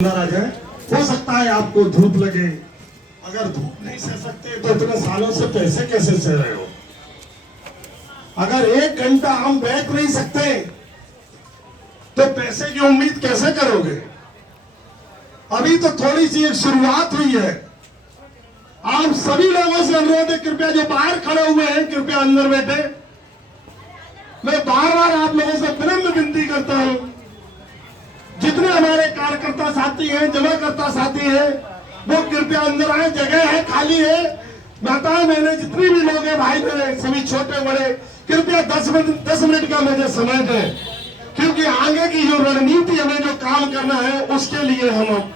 अंदर आ जाए। हो सकता है आपको धूप लगे, अगर धूप नहीं सह सकते तो इतने सालों से पैसे कैसे सह रहे हो? अगर 1 घंटा हम बैठ नहीं सकते तो पैसे की उम्मीद कैसे करोगे? अभी तो थोड़ी सी एक शुरुआत हुई है। आप सभी लोगों से अनुरोध है, कृपया जो बाहर खड़े हुए हैं कृपया अंदर बैठे। मैं बार बार आप लोगों से विनम्र विनती करता हूं, जितने हमारे कार्यकर्ता साथी हैं, जमाकर्ता साथी हैं, वो कृपया अंदर आए। जगह है, खाली है। माताएं मैंने जितनी भी लोग हैं, भाई मेरे सभी छोटे बड़े, कृपया 10 मिनट का मुझे समय दें, क्योंकि आगे की जो रणनीति हमें जो काम करना है उसके लिए हम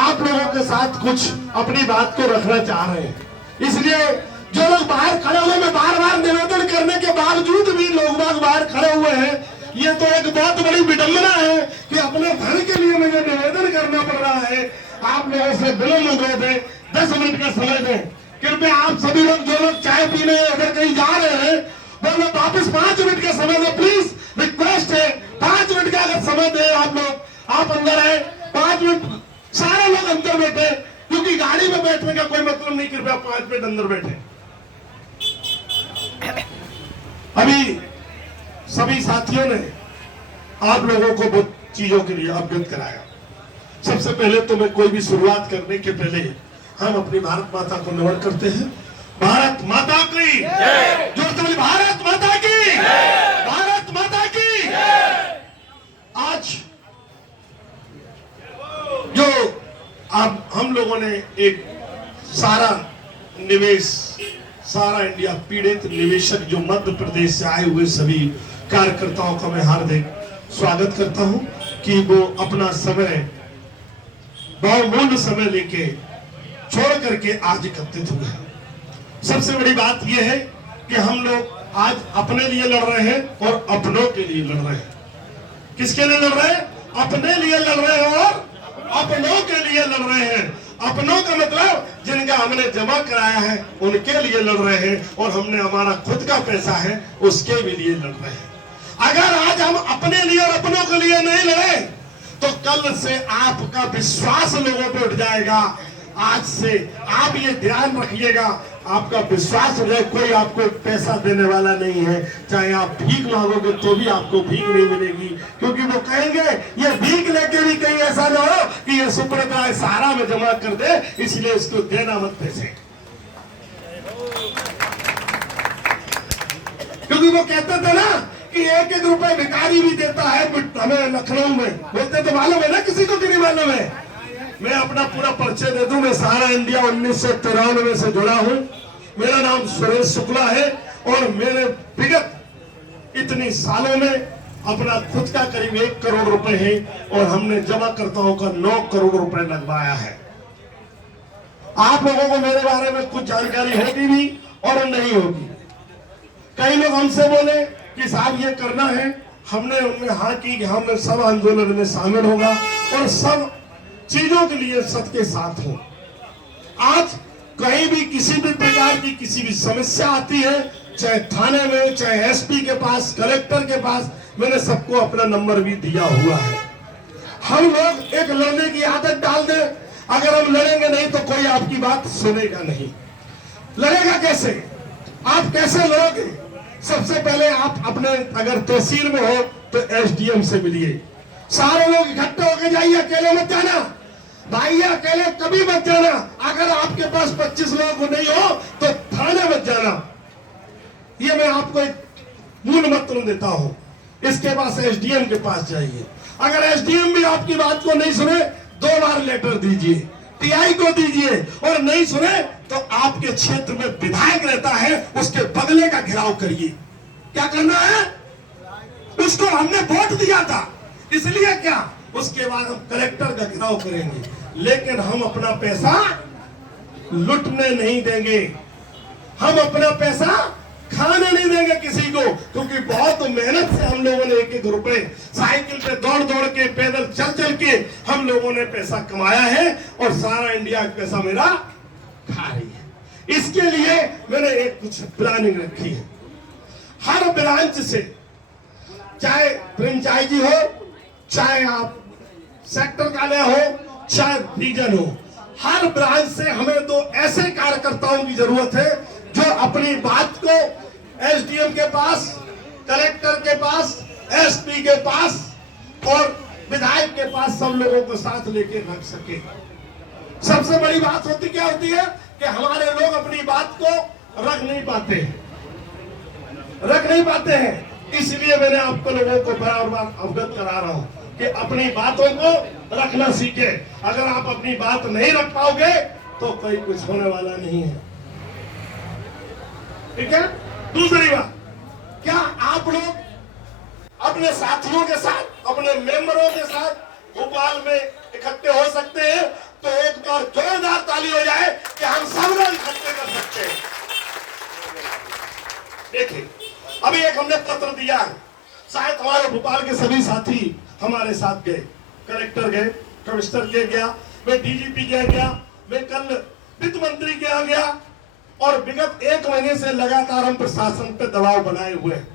आप लोगों के साथ कुछ अपनी बात को रखना चाह रहे हैं। इसलिए जो लोग बाहर खड़े हुए, मैं बार बार निवेदन करने के बावजूद भी लोग बाहर खड़े हुए हैं, ये तो एक बहुत बड़ी विडंबना है कि अपने घर के लिए मुझे निवेदन करना पड़ रहा है। आप लोगों से विनम्र अनुरोध है, 10 मिनट का समय दें। कृपया आप सभी लोग जो लोग चाय पीने अगर कहीं जा रहे हैं वो लोग वापस 5 मिनट का समय दें, प्लीज रिक्वेस्ट है। 5 मिनट का अगर समय दें आप लोग, आप अंदर आए। 5 मिनट सारे लोग अंदर बैठे, क्योंकि गाड़ी में बैठने का कोई मतलब नहीं। कृपया 5 मिनट अंदर बैठे। अभी सभी साथियों ने आप लोगों को बहुत चीजों के लिए अवगत कराया। सबसे पहले तो मैं कोई भी शुरुआत करने के पहले हम अपनी भारत माता को नमन करते हैं। भारत माता की जय। जोर से बोलिए, भारत माता की जय। भारत माता की जय। आज जो अब हम लोगों ने एक सारा निवेश, सारा इंडिया पीड़ित निवेशक जो मध्य प्रदेश से आए हुए सभी कार्यकर्ताओं का मैं हार्दिक स्वागत करता हूं कि वो अपना समय, बहुमूल्य समय लेके छोड़ करके आज एकत्रित हुए हैं। सबसे बड़ी बात यह है कि हम लोग आज अपने लिए लड़ रहे हैं और अपनों के लिए लड़ रहे हैं। किसके लिए लड़ रहे हैं? अपने लिए लड़ रहे हैं और अपनों के लिए लड़ रहे हैं। अपनों का मतलब जिनका हमने जमा कराया है उनके लिए लड़ रहे हैं, और हमने हमारा खुद का पैसा है उसके भी लिए लड़ रहे हैं। अगर आज हम अपने लिए और अपनों के लिए नहीं लड़े तो कल से आपका विश्वास लोगों पे उठ जाएगा। आज से आप ये ध्यान रखिएगा, आपका विश्वास हो जाए, कोई आपको पैसा देने वाला नहीं है। चाहे आप भीख मांगोगे तो भी आपको भीख नहीं मिलेगी, क्योंकि वो कहेंगे ये भीख लेके भी कहीं ऐसा ना हो कि ये सुब्रता सहारा में जमा कर दे, इसलिए इसको देना मत पैसे। क्योंकि वो कहते थे ना कि 1-1 रुपए भिखारी भी देता है हमें लखनऊ में। बोलते तो मालूम है ना किसी को कि नहीं मालूम है? मैं अपना पूरा परिचय दे दूं। मैं सहारा इंडिया 1993 से जुड़ा हूं। मेरा नाम सुरेश शुक्ला है और मेरे विगत इतनी सालों में अपना खुद का करीब 1 करोड़ रुपए है, और हमने जमाकर्ताओं का 9 करोड़ रुपए लगवाया है। आप लोगों को मेरे बारे में कुछ जानकारी होगी भी और नहीं होगी। कई लोग हमसे बोले कि साहब ये करना है, हमने उनमें हाँ की कि हम सब आंदोलन में शामिल होगा और सब चीजों के लिए सबके साथ हो। आज कहीं भी किसी भी प्रकार की किसी भी समस्या आती है, चाहे थाने में, चाहे एसपी के पास, कलेक्टर के पास, मैंने सबको अपना नंबर भी दिया हुआ है। हम लोग एक लड़ने की आदत डाल दें। अगर हम लड़ेंगे नहीं तो कोई आपकी बात सुनेगा नहीं। लड़ेगा कैसे? आप कैसे लड़ोगे? सबसे पहले आप अपने अगर तहसील में हो तो एसडीएम से मिलिए। सारे लोग इकट्ठे होकर जाइए, अकेले मत जाना भाई, अकेले कभी मत जाना। अगर आपके पास 25 लोग नहीं हो तो थाने मत जाना। ये मैं आपको एक मूल मंत्र देता हूं। इसके पास एसडीएम के पास जाइए। अगर एसडीएम भी आपकी बात को नहीं सुने, 2 बार लेटर दीजिए, टीआई को दीजिए, और नहीं सुने तो आपके क्षेत्र में विधायक रहता है, उसके बगले का घेराव करिए। क्या करना है? उसको हमने वोट दिया था, इसलिए क्या, उसके बाद हम कलेक्टर का घेराव करेंगे, लेकिन हम अपना पैसा लुटने नहीं देंगे। हम अपना पैसा खाने नहीं देंगे किसी को, क्योंकि बहुत मेहनत से हम लोगों ने 1-1 रुपए साइकिल पे दौड़ दौड़ के, पैदल चल चल के हम लोगों ने पैसा कमाया है, और सारा इंडिया पैसा मेरा खा रही है। इसके लिए मैंने एक कुछ प्लानिंग रखी है। हर ब्रांच से, चाहे फ्रेंचाइजी हो, चाहे आप सेक्टर कार्यालय हो, चाहे रीजन हो, हर ब्रांच से हमें तो ऐसे कार्यकर्ताओं की जरूरत है जो अपनी बात को एसडीएम के पास, कलेक्टर के पास, एसपी के पास और विधायक के पास सब लोगों को साथ लेके रख सके। सबसे बड़ी बात होती क्या होती है कि हमारे लोग अपनी बात को रख नहीं पाते हैं। इसलिए मैंने आपको लोगों को बार बार अवगत करा रहा हूं कि अपनी बातों को रखना सीखे। अगर आप अपनी बात नहीं रख पाओगे तो कोई कुछ होने वाला नहीं है। ठीक है। दूसरी बात, क्या आप लोग अपने साथियों के साथ, अपने मेंबरों के साथ भोपाल में इकट्ठे हो सकते हैं? तो एक बार जोरदार ताली हो जाए कि हम सब लोग इकट्ठे कर सकते हैं। देखिए, अभी एक हमने पत्र दिया है, शायद हमारे भोपाल के सभी साथी हमारे साथ गए, कलेक्टर गए, कमिश्नर के गया, मैं डीजीपी के गया, मैं कल वित्त मंत्री के यहाँ गया, और विगत 1 महीने से लगातार हम प्रशासन पे दबाव बनाए हुए हैं।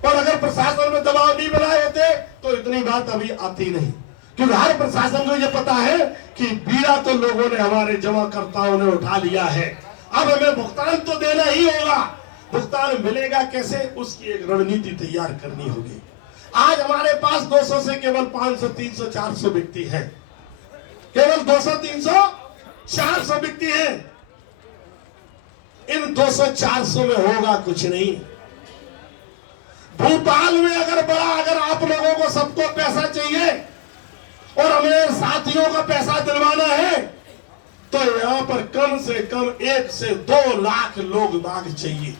और अगर प्रशासन में दबाव नहीं बनाए होते तो इतनी बात अभी आती नहीं, क्योंकि हर प्रशासन को यह पता है कि बीड़ा तो लोगों ने, हमारे जमाकर्ताओं ने उठा लिया है। अब हमें भुगतान तो देना ही होगा। भुगतान मिलेगा कैसे, उसकी एक रणनीति तैयार करनी होगी। आज हमारे पास 200 से केवल 500, 300, 400 व्यक्ति है, केवल 200, 300, 400 व्यक्ति हैं। इन 200, 400 में होगा कुछ नहीं। भोपाल में अगर आप लोगों को सबको पैसा चाहिए और हमें साथियों का पैसा दिलवाना है तो यहां पर कम से कम 1 से 2 लाख लोग बाग चाहिए।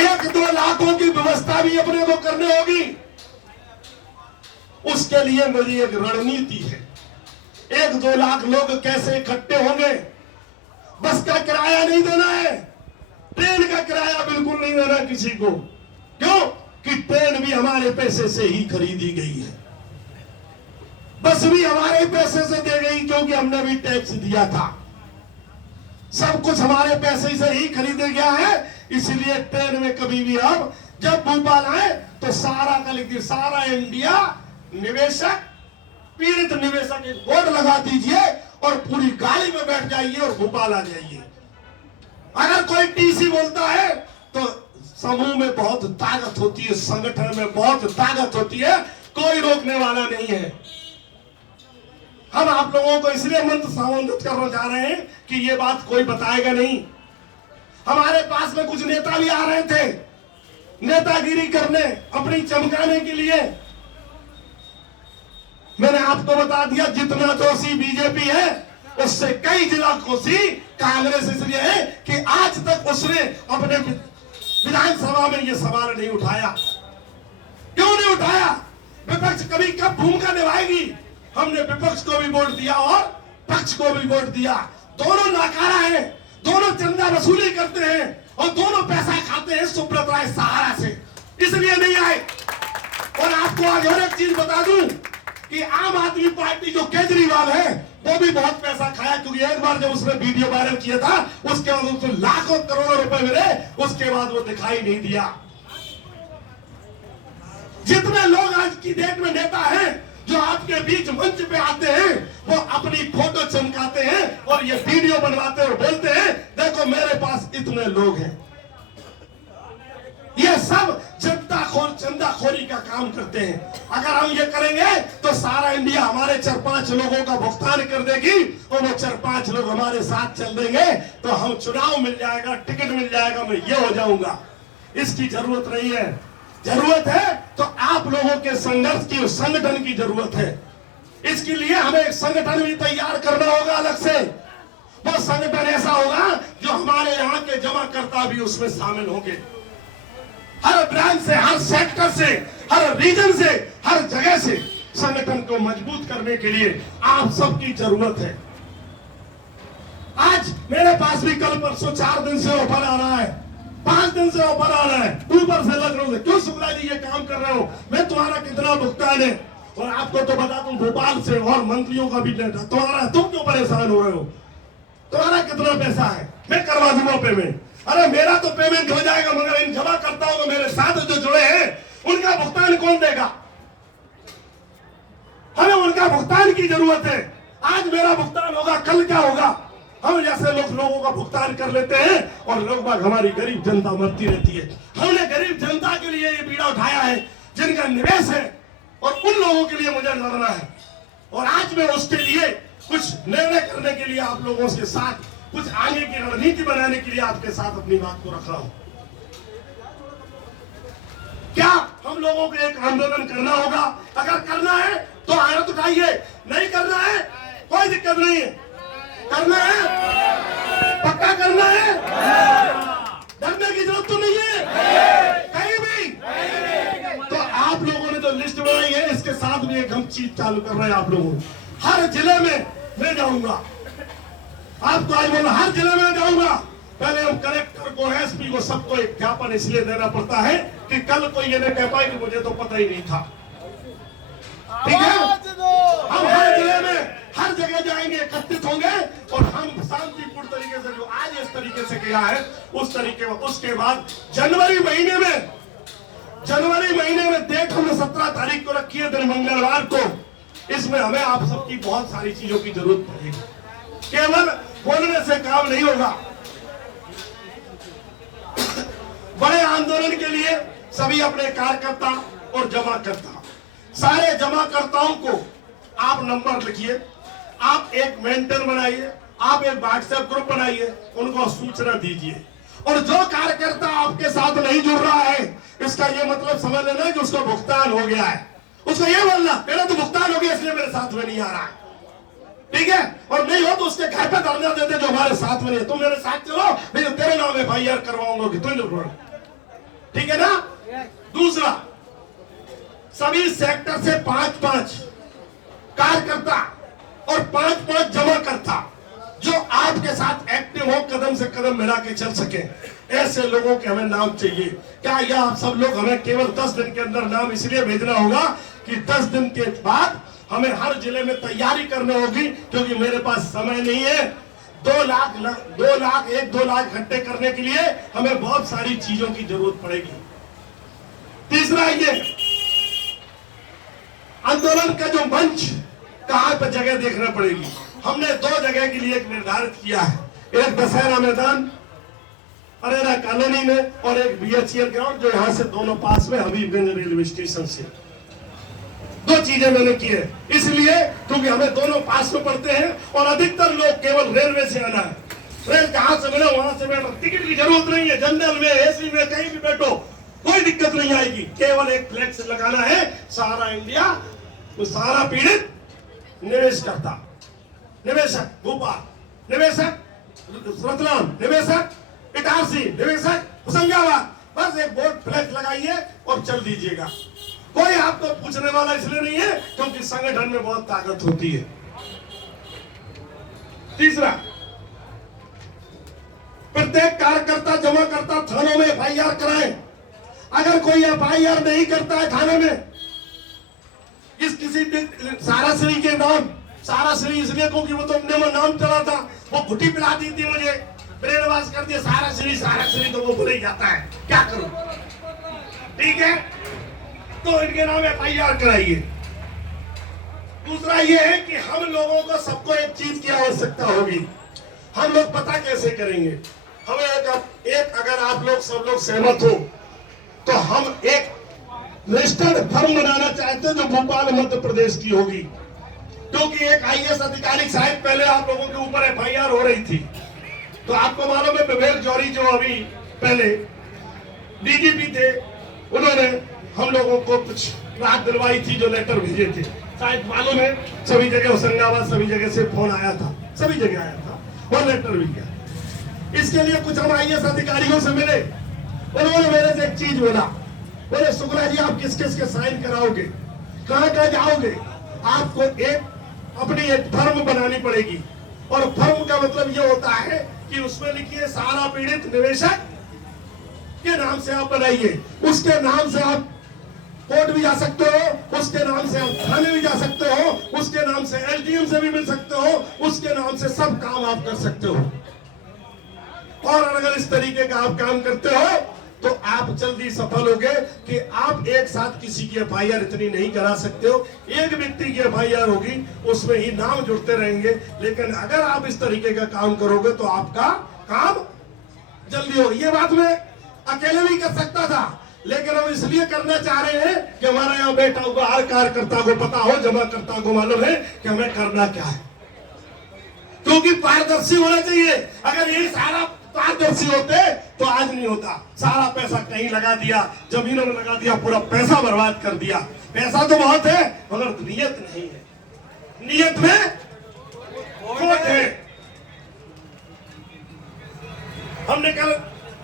1-2 लाखों की व्यवस्था भी अपने को करनी होगी। उसके लिए मेरी एक रणनीति है। 1-2 लाख लोग कैसे इकट्ठे होंगे? बस का किराया नहीं देना है, ट्रेन का किराया बिल्कुल नहीं देना किसी को। क्यों? कि ट्रेन भी हमारे पैसे से ही खरीदी गई है, बस भी हमारे पैसे से दी गई, क्योंकि हमने भी टैक्स दिया था। सब कुछ हमारे पैसे से ही खरीदा गया है। इसलिए ट्रेन में कभी भी अब जब भोपाल आए तो सारा का लिख दिए, सारा इंडिया निवेशक, पीड़ित निवेशक, एक बोर्ड लगा दीजिए और पूरी गाड़ी में बैठ जाइए और भोपाल आ जाइए। अगर कोई टीसी बोलता है तो समूह में बहुत ताकत होती है, संगठन में बहुत ताकत होती है, कोई रोकने वाला नहीं है। हम आप लोगों को इसलिए मंत्र संबोधित करना चाह रहे हैं कि ये बात कोई बताएगा नहीं। हमारे पास में कुछ नेता भी आ रहे थे नेतागिरी करने, अपनी चमकाने के लिए। मैंने आपको बता दिया, जितना दोषी बीजेपी है उससे कई जिला दोषी कांग्रेस इसलिए है कि आज तक उसने अपने विधानसभा में यह सवाल नहीं उठाया। क्यों नहीं उठाया? विपक्ष कभी कब भूमिका निभाएगी? हमने विपक्ष को भी वोट दिया और पक्ष को भी वोट दिया। दोनों नाकारा है, दोनों चंदा वसूली करते हैं और दोनों पैसा खाते हैं सुब्रत राय सहारा से, इसलिए नहीं आए। और आपको आज और एक चीज बता दूं कि आम आदमी पार्टी जो केजरीवाल है वो भी बहुत पैसा खाया, क्योंकि एक बार जब उसने वीडियो वायरल किया था उसके बाद उसको लाखों करोड़ों रुपए मिले, उसके बाद वो दिखाई नहीं दिया। जितने लोग आज की डेट में नेता हैं जो आपके बीच मंच पे आते हैं वो अपनी फोटो चमकाते हैं और ये वीडियो बनवाते और बोलते हैं देखो मेरे पास इतने लोग हैं। ये सब चंदाखोरी का काम करते हैं। अगर हम ये करेंगे तो सारा इंडिया हमारे 4-5 लोगों का भुगतान कर देगी और वो 4-5 लोग हमारे साथ चल देंगे तो हम चुनाव मिल जाएगा, टिकट मिल जाएगा, मैं ये हो जाऊंगा। इसकी जरूरत नहीं है। जरूरत है तो आप लोगों के संघर्ष की, संगठन की जरूरत है। इसके लिए हमें एक संगठन भी तैयार करना होगा अलग से। वो संगठन ऐसा होगा जो हमारे यहाँ के जमाकर्ता भी उसमें शामिल होंगे। हर ब्रांच से, हर सेक्टर से, हर रीजन से, हर जगह से संगठन को मजबूत करने के लिए आप सबकी जरूरत है। आज मेरे पास भी कल परसों 4 दिन से ऑफर आ रहा है, 5 दिन से ऑफर आ रहा है, ऊपर से लखनऊ से। क्यों शुक्ला जी ये काम कर रहे हो? मैं तुम्हारा कितना भुगतान है? और आपको तो बता दूं भोपाल से और मंत्रियों का भी लेटर तुम्हारा, तुम क्यों परेशान हो रहे हो? तुम्हारा कितना पैसा है? मैं करवा दूंगा पेमेंट। अरे मेरा तो पेमेंट हो जाएगा, मगर इन जमाकर्ताओं को मेरे साथ जो जुड़े हैं उनका भुगतान कौन देगा? का भुगतान की जरूरत है। आज मेरा भुगतान होगा, कल क्या होगा? हम जैसे लोगों का भुगतान कर लेते हैं और लोग बाग हमारी गरीब जनता मरती रहती है। हमने गरीब जनता के लिए ये बीड़ा उठाया है जिनका निवेश है, और उन लोगों के लिए मुझे लड़ना है। और आज मैं उसके लिए कुछ निर्णय करने के लिए आप लोगों के साथ, कुछ आगे की रणनीति बनाने के लिए आपके साथ अपनी बात को रख रहा हूं। क्या हम लोगों को एक आंदोलन करना होगा? अगर करना है तो हाथ उठाइए, नहीं करना है कोई दिक्कत नहीं है। करना है, पक्का करना है, डरने की जरूरत तो नहीं है कहीं भी। तो आप लोगों ने जो लिस्ट बनाई है, इसके साथ भी एक हम चीज चालू कर रहे हैं। आप लोगों हर जिले में मैं जाऊंगा, आपको आज बोला हर जिले में जाऊंगा। पहले हम कलेक्टर को, एसपी को, सबको एक ज्ञापन इसलिए देना पड़ता है कि कल कोई ये नहीं कह पाए कि मुझे तो पता ही नहीं था। ठीक है, हम हर जिले में हर जगह जाएंगे, एकत्रित होंगे और हम शांतिपूर्ण तरीके से, जो आज इस तरीके से किया है उस तरीके में, उसके बाद जनवरी महीने में डेट हमने 17 तारीख को रखी है, दिन मंगलवार को। इसमें हमें आप सबकी बहुत सारी चीजों की जरूरत पड़ेगी। केवल बोलने से काम नहीं होगा। बड़े आंदोलन के लिए सभी अपने कार्यकर्ता और जमाकर्ता, सारे जमाकर्ताओं को आप नंबर लिखिए, आप एक मेंटर बनाइए, आप एक व्हाट्सएप ग्रुप बनाइए, उनको सूचना दीजिए। और जो कार्यकर्ता आपके साथ नहीं जुड़ रहा है, इसका ये मतलब समझ लेना कि उसको भुगतान हो गया है। उसको ये बोलना मेरा तो भुगतान हो गया इसलिए मेरे साथ में नहीं आ रहा है। ठीक है, और नहीं हो तो उसके घर पे धरना देते जो हमारे साथ में नहीं। तुम मेरे साथ चलो, नहीं तो तेरे नाम FIR करवाऊंगा कि तुम। ठीक है ना। दूसरा, सभी सेक्टर से 5-5 कार्यकर्ता और 5-5 जमाकर्ता जो आपके साथ एक्टिव हो, कदम से कदम मिला के चल सके, ऐसे लोगों के हमें नाम चाहिए। क्या यह आप सब लोग, हमें केवल 10 दिन के अंदर नाम इसलिए भेजना होगा कि 10 दिन के बाद हमें हर जिले में तैयारी करनी होगी, क्योंकि मेरे पास समय नहीं है। 2 लाख इकट्ठे करने के लिए हमें बहुत सारी चीजों की जरूरत पड़ेगी। तीसरा, ये आंदोलन का जो मंच, कहां पर जगह देखना पड़ेगी। हमने 2 जगह के लिए निर्धारित किया है, एक दशहरा मैदान अरेरा कॉलोनी में और एक BHEL ग्राउंड, जो यहाँ से दोनों पास में, हबीबगंज रेलवे स्टेशन से। 2 चीजें मैंने की है, इसलिए क्योंकि हमें दोनों पास में पड़ते हैं और अधिकतर लोग केवल रेलवे से आना है। रेल जहां से मिले वहां से बैठो, टिकट की जरूरत नहीं है। जनरल में, AC में, कहीं भी बैठो, कोई दिक्कत नहीं आएगी। केवल एक फ्लैक्स लगाना है, सारा इंडिया, तो सारा पीड़ित निवेशकर्ता, निवेशक भोपाल, निवेशक रतलाम, निवेशक इटारसी, निवेशक होशंगाबाद, बस एक बोर्ड फ्लैक्स लगाइए और चल दीजिएगा। कोई आपको पूछने वाला इसलिए नहीं है क्योंकि संगठन में बहुत ताकत होती है। तीसरा, प्रत्येक कार्यकर्ता, जमाकर्ता थानों में FIR कराएं। अगर कोई FIR नहीं करता है थाने में, किसी सारा श्री के नाम, सारा श्री इसलिए क्योंकि वो तो नाम चला था, वो घुटी पिला दी थी मुझे, ब्रेन वॉश कर दिया, सारा श्री तो वो भूल ही जाता है, क्या करूं। ठीक है, तो इनके नाम FIR कराइए। दूसरा ये है कि हम लोगों को सबको एक चीज की आवश्यकता होगी। हम लोग पता कैसे करेंगे? हमें एक अगर आप लोग सब लोग सहमत हो तो हम एक रजिस्टर्ड फर्म बनाना चाहते हैं जो भोपाल मध्य प्रदेश की होगी, क्योंकि एक IAS अधिकारी साहब पहले आप लोगों के ऊपर FIR हो रही थी। तो आपको मालूम है विवेक जौहरी जो अभी पहले DGP थे, उन्होंने हम लोगों को कुछ राहत दिलवाई थी, जो लेटर भेजे थे, शायद मालूम है। सभी जगह होशंगाबाद, सभी जगह से फोन आया था, सभी जगह आया था, और लेटर भी गया। इसके लिए कुछ हम IAS अधिकारियों से मिले, उन्होंने मेरे से एक चीज बोला, बोले शुक्ला जी आप किस किस के साइन कराओगे, कहाँ जाओगे? आपको अपनी एक फर्म बनानी पड़ेगी, और फर्म का मतलब ये होता है कि उसमें लिखिए सारा पीड़ित निवेशक के नाम से आप बनाइए। उसके नाम से आप कोर्ट भी जा सकते हो, उसके नाम से आप थाने भी जा सकते हो, उसके नाम से SDM से भी मिल सकते हो, उसके नाम से सब काम आप कर सकते हो। और अगर इस तरीके का आप काम करते हो तो आप जल्दी सफल होगे कि आप एक साथ किसी की एफआईआर इतनी नहीं करा सकते हो। एक व्यक्ति की एफआईआर होगी, उसमें ही नाम जुड़ते रहेंगे। लेकिन अगर आप इस तरीके का काम करोगे तो आपका काम जल्दी होगी। ये बात मैं अकेले भी कर सकता था, लेकिन हम इसलिए करना चाह रहे हैं कि हमारा यहाँ बैठा हुआ हर कार्यकर्ता को पता हो, जमा करता को मालूम है कि हमें करना क्या है, क्योंकि पारदर्शी होना चाहिए। अगर यही सारा पारदर्शी होते तो आज नहीं होता। सारा पैसा कहीं लगा दिया, जमीनों में लगा दिया, पूरा पैसा बर्बाद कर दिया। पैसा तो बहुत है मगर नियत नहीं है, नियत में खोट है। हमने कल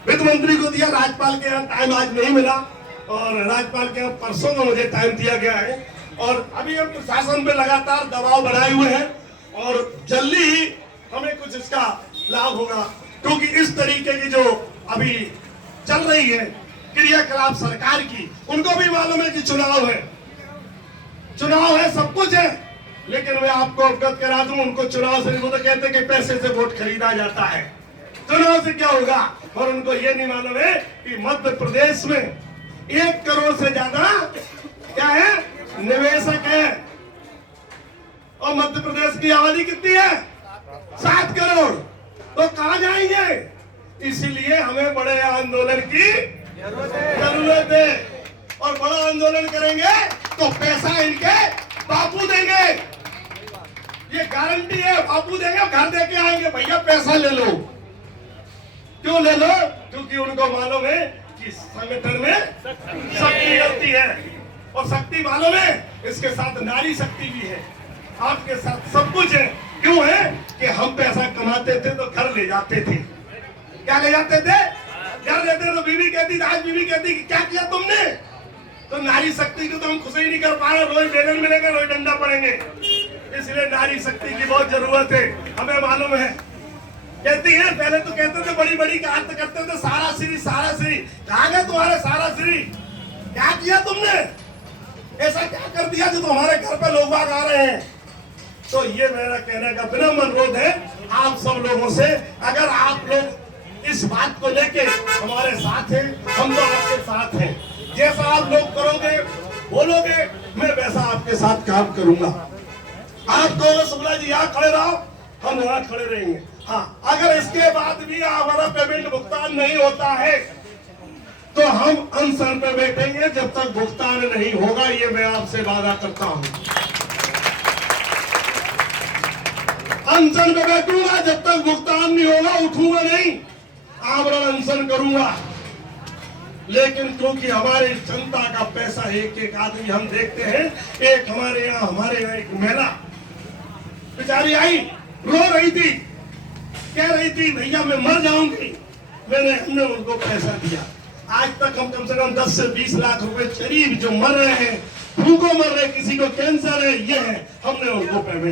वित्त मंत्री को दिया, राज्यपाल के यहाँ टाइम आज नहीं मिला, और राज्यपाल के यहाँ परसों को मुझे टाइम दिया गया है। और अभी हम प्रशासन पे लगातार दबाव बनाए हुए हैं और जल्दी ही हमें कुछ इसका लाभ होगा, क्योंकि इस तरीके की जो अभी चल रही है क्रियाकलाप सरकार की, उनको भी मालूम है कि चुनाव है, चुनाव है, सब कुछ है। लेकिन मैं आपको अवगत करा दूं, उनको चुनाव से वो तो कहते हैं कि पैसे से वोट खरीदा जाता है, चुनाव से क्या होगा। और उनको ये नहीं मालूम है कि मध्य प्रदेश में 1 करोड़ से ज्यादा क्या है, निवेशक है, और मध्य प्रदेश की आबादी कितनी है, 7 करोड़। तो कहां जाएंगे? इसीलिए हमें बड़े आंदोलन की जरूरत है, और बड़ा आंदोलन करेंगे तो पैसा इनके बापू देंगे, ये गारंटी है। बापू देंगे, घर दे के आएंगे, भैया पैसा ले लो। क्यों ले लो? क्योंकि उनको मालूम है कि संगठन में शक्ति होती है, और शक्ति मालूम है इसके साथ नारी शक्ति भी है, आपके साथ सब कुछ है। क्यों है कि हम पैसा कमाते थे तो घर ले जाते थे। क्या ले जाते थे? घर लेते तो बीवी कहती, आज बीवी कहती कि क्या किया तुमने? तो नारी शक्ति को तो हम खुश ही नहीं कर पा रहे, रोज बेलन मिलेगा, रोज डंडा पड़ेंगे। इसलिए नारी शक्ति की बहुत जरूरत है, हमें मालूम है। कहती है, पहले तो कहते थे बड़ी बड़ी बात करते थे, सारा श्री सारा श्री। कहाँ गए तुम्हारे सारा श्री? क्या किया तुमने? ऐसा क्या कर दिया जो तुम्हारे घर पे लोग बाग आ रहे हैं? तो ये मेरा कहने का विनम्र अनुरोध है आप सब लोगों से, अगर आप लोग इस बात को लेके हमारे साथ हैं, हम तो आपके साथ हैं। जैसा आप लोग करोगे, बोलोगे, मैं वैसा आपके साथ काम करूंगा। आप कहोगे शुक्ला जी यहाँ खड़े रहो, हम वहां खड़े रहेंगे। हाँ, अगर इसके बाद भी हमारा पेमेंट भुगतान नहीं होता है तो हम अनशन पे बैठेंगे जब तक भुगतान नहीं होगा, ये मैं आपसे वादा करता हूं। अनशन पे बैठूंगा जब तक भुगतान नहीं होगा, उठूंगा नहीं, आमरण अनशन करूंगा। लेकिन क्योंकि हमारी जनता का पैसा एक एक आदमी हम देखते हैं। एक हमारे यहाँ एक महिला बेचारी आई, रो रही थी, कह रही थी भैया मैं मर जाऊंगी। हमने उनको पैसा दिया। आज तक हम कम से कम 10 से 20 लाख रुपए गरीब जो मर रहे हैं, भूखों मर रहे, किसी को कैंसर है, ये है, हमने उनको पेमेंट